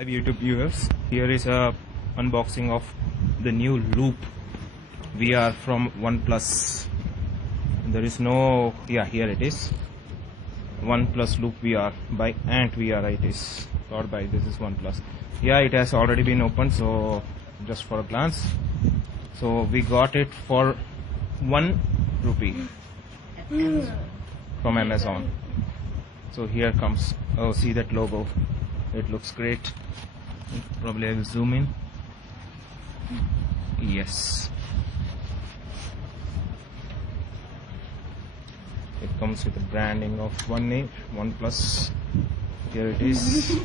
Hi YouTube viewers, here is a unboxing of the new Loop VR from OnePlus. There is no, here it is, OnePlus Loop VR by Ant VR. It is thought by this is OnePlus. It has already been opened, so just for a glance. So we got it for 1 rupee from Amazon. So here comes, oh, see that logo, it looks great. Probably I will zoom in. Yes, it comes with the branding of OnePlus. Here it is,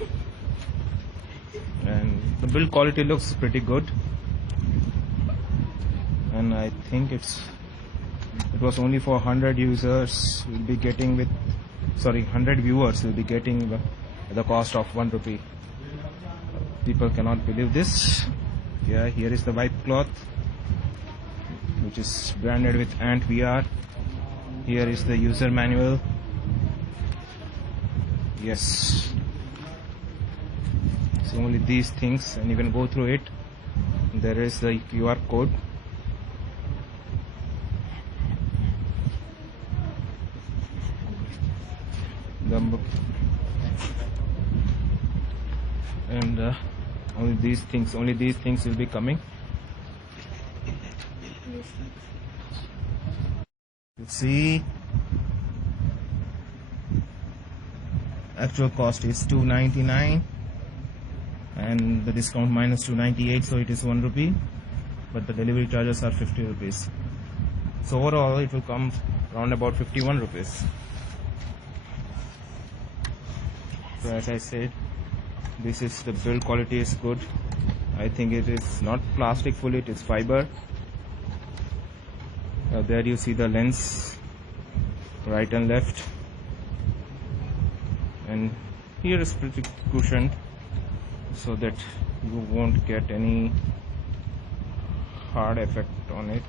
and the build quality looks pretty good. And I think it was only for 100 users. We'll be getting 100 viewers will be getting the cost of 1 rupee. People cannot believe this. Here is the wipe cloth, which is branded with Ant VR. Here is the user manual. Yes, so only these things, and you can go through it. There is the QR code. And only these things will be coming. You see, actual cost is 2.99 and the discount minus 2.98, so it is 1 rupee, but the delivery charges are 50 rupees. So overall it will come around about 51 rupees. So as I said, the build quality is good. I think it is not plastic fully, it is fiber. There you see the lens, right and left, and here is pretty cushioned so that you won't get any hard effect on it.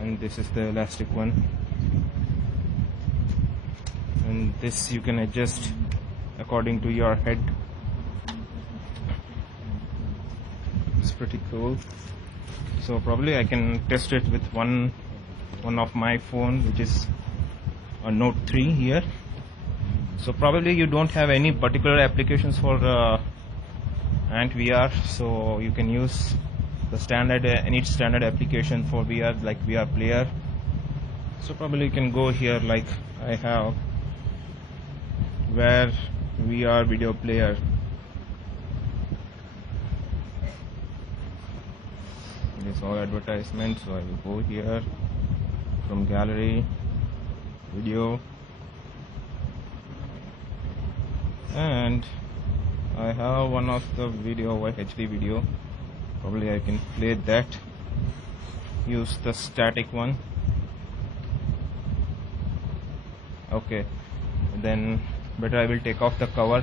And this is the elastic one, and this you can adjust according to your head. It's pretty cool. So probably I can test it with one of my phone, which is a Note 3 here. So probably you don't have any particular applications for Ant VR, so you can use the standard any standard application for VR, like VR player. So probably you can go here, like I have where VR video player. It is all advertisement, so I will go here from gallery, video, and I have one of the video, HD video. Probably I can play that. Use the static one. Okay, then better I will take off the cover.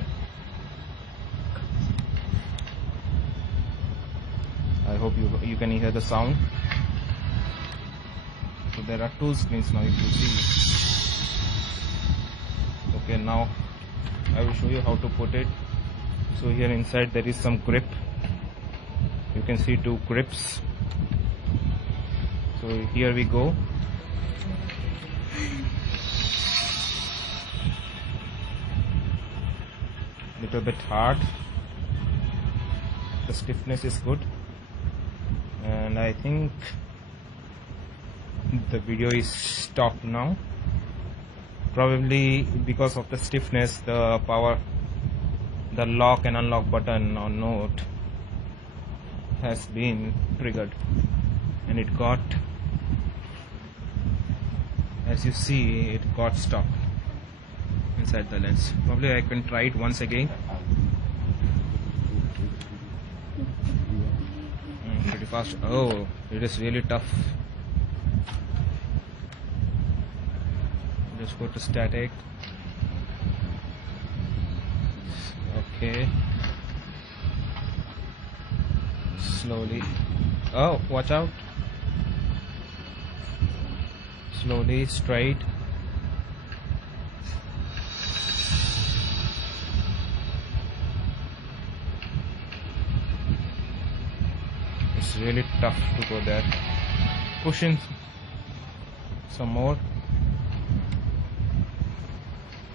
I hope you can hear the sound. So there are two screens now, if you see. Okay, now I will show you how to put it. So here inside there is some grip. You can see 2 grips. So here we go. Little bit hard. The stiffness is good. And I think the video is stopped now. Probably because of the stiffness, the lock and unlock button on Note has been triggered, and it got, as you see, it got stuck inside the lens. Probably I can try it once again. Pretty fast. Oh, it is really tough. Just go to static. Okay, slowly. Oh, watch out. Slowly, straight. It's really tough to go there. Push in some more,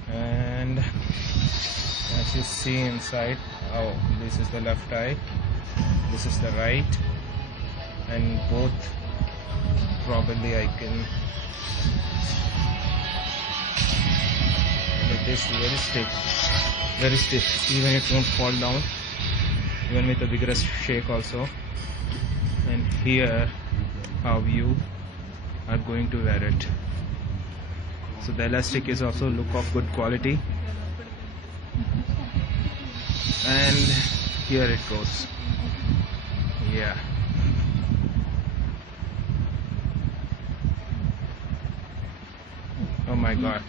and as you see inside, oh, this is the left eye, this is the right, and both probably I can. It is very stiff, even it won't fall down, even with a vigorous shake also. And here how you are going to wear it. So the elastic is also look of good quality, and here it goes. Yeah, oh my god.